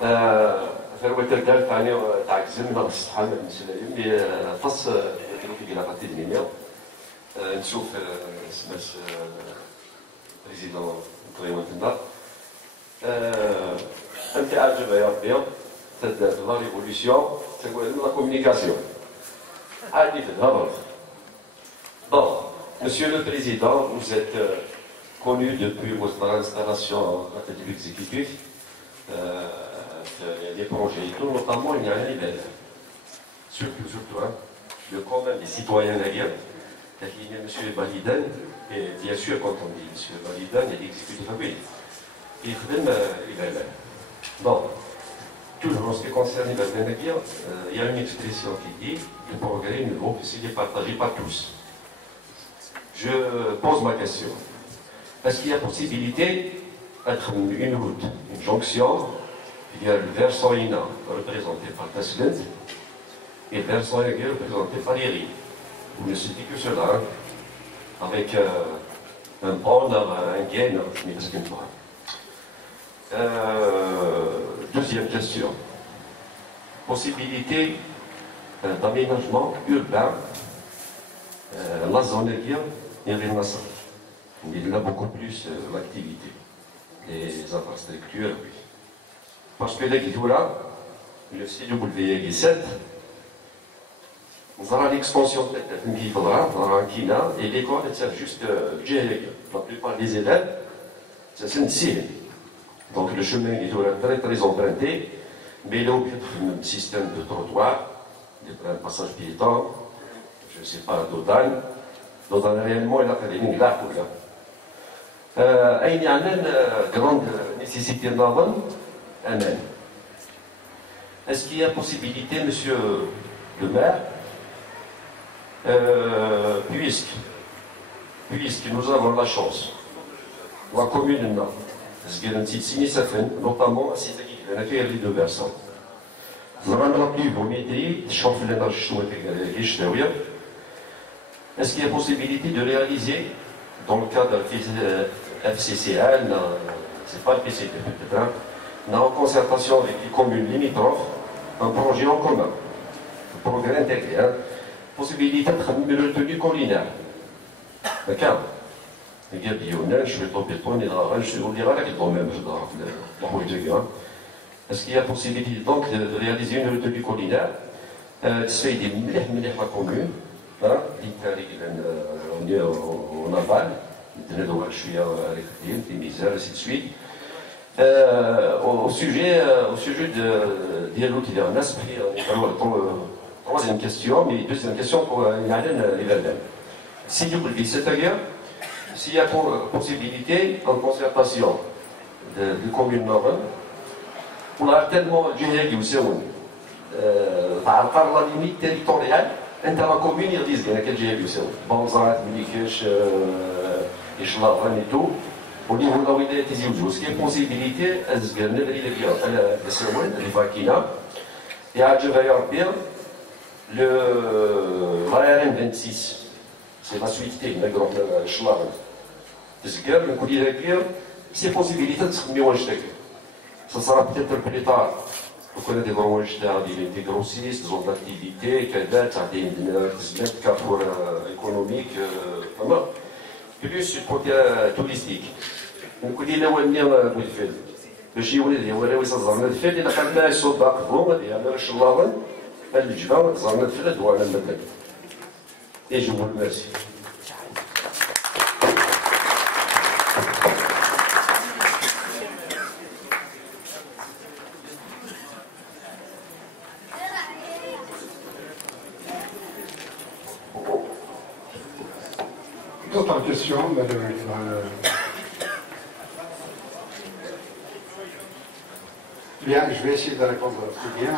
ثروة الدار ثاني تعكزم من الصحة اللي فص في علاقات الدنيا نشوف سماش بريزيدون كريمون تما انت عجب يا ربي تد لا ريفوليسيون تقول لا كومونيكاسيون عادي تدهر. Bon, Monsieur le Président, vous êtes connu depuis votre installation à la tête de l'exécutif. Des projets et tout, notamment il y a un événement. Surtout, le commun des citoyens d'ailleurs, qui est M. Baliden, et bien sûr, quand on dit M. Baliden, il est l'exécutif rapide. Il est bon, toujours en ce qui concerne les Baliden, il y a une expression qui dit le progrès ne vaut que s'il est partagé par tous. Je pose ma question. Est-ce qu'il y a possibilité d'être une route, une jonction? Il y a le versant INA représenté par Tasselent et le versant Egger représenté par Iri. Vous ne citez que cela, avec un pont, un gain, mais parce qu'une fois. Deuxième question. Possibilité d'aménagement urbain, la zone Egger et Renassa. Il y a beaucoup plus l'activité, les infrastructures, oui. Parce que là, le CW7, on aura l'expansion de la Kina, et l'école est juste la plupart des élèves, c'est une cible. Donc le chemin est très très emprunté, mais il y a un système de trottoir, de passage piéton, je ne sais pas, d'Odan. D'Odan réellement, il a fait des lignes là. Il y a une grande nécessité de la Amen. Est-ce qu'il y a possibilité, Monsieur le maire, puisque nous avons la chance, la commune, notamment à cette équipe, les deux versants. Est-ce qu'il y a possibilité de réaliser, dans le cadre de FCCL, c'est pas le PCT peut-être, en concertation avec les communes limitrophes, un projet en commun, un progrès intégré, possibilité de retenue collinaire. D'accord? Il y a Bionnel, je vais tomber pour les rares, je vous dirai là qu'il tombe même, je dois la. Est-ce qu'il y a possibilité donc de réaliser une retenue collinaire? C'est des milliers de la commune, on avale, je suis avec les misères, ainsi de suite. Au sujet de dialogue qui est en esprit, troisième question, mais deuxième question pour Yaden et Yaden. Si vous le dites, c'est-à-dire, s'il y a possibilité en concertation de communes nord, on a tellement de gens par la limite territoriale, entre la commune, ils disent qu'il y a quel gens Banzat, Milikesh, Ishlavan et tout. Au niveau de la wilaya de Tizi-Ouzou, ce qui est possibilité, est-ce que nous avons les vaquina et à bien le RN 26, c'est la suite de la grande Schlaven. C'est possibilité de se mettre. Ça sera peut-être plus tard. Vous connaissez des gros des grossistes, des zones d'activité, des cadres économiques, plus du côté touristique. نقول لي ولي بالفعل باش يولي ولا يصزرنا الفعل الا خدنا الصوباق فوق ديال الشلاضن الجبال صزرنا الفعل دوانا المدن اي جو ميرسي. D'autres questions, madame? Bien, je vais essayer de répondre plus bien.